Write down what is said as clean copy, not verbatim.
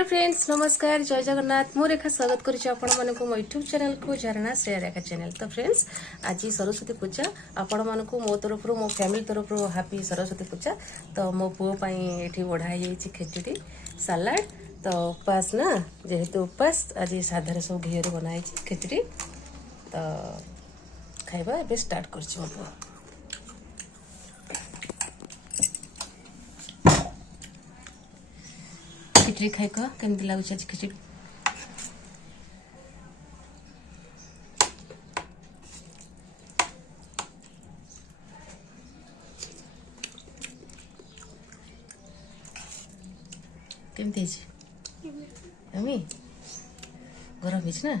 Hello friends नमस्कार जय जगन्नाथ मु रेखा स्वागत करुच्ची आपण मानक मो यूट्यूब चैनल को झरना श्रेया रेखा चैनल। तो फ्रेंड्स आज सरस्वती पूजा आपण मानक मो तरफ मो फैमिली तरफ हैप्पी सरस्वती पूजा। तो मो पुओ ये बढ़ाई खिचड़ी सालाड। तो उपास ना जेहेतु उपास आज साधार सब घी बनाई खिचड़ी। तो खाइबा ए स्टार्ट कर मो पुओ। खिचड़ी खाई कह केमती लगुच आज खिचड़ी। केमती यमी गरम ना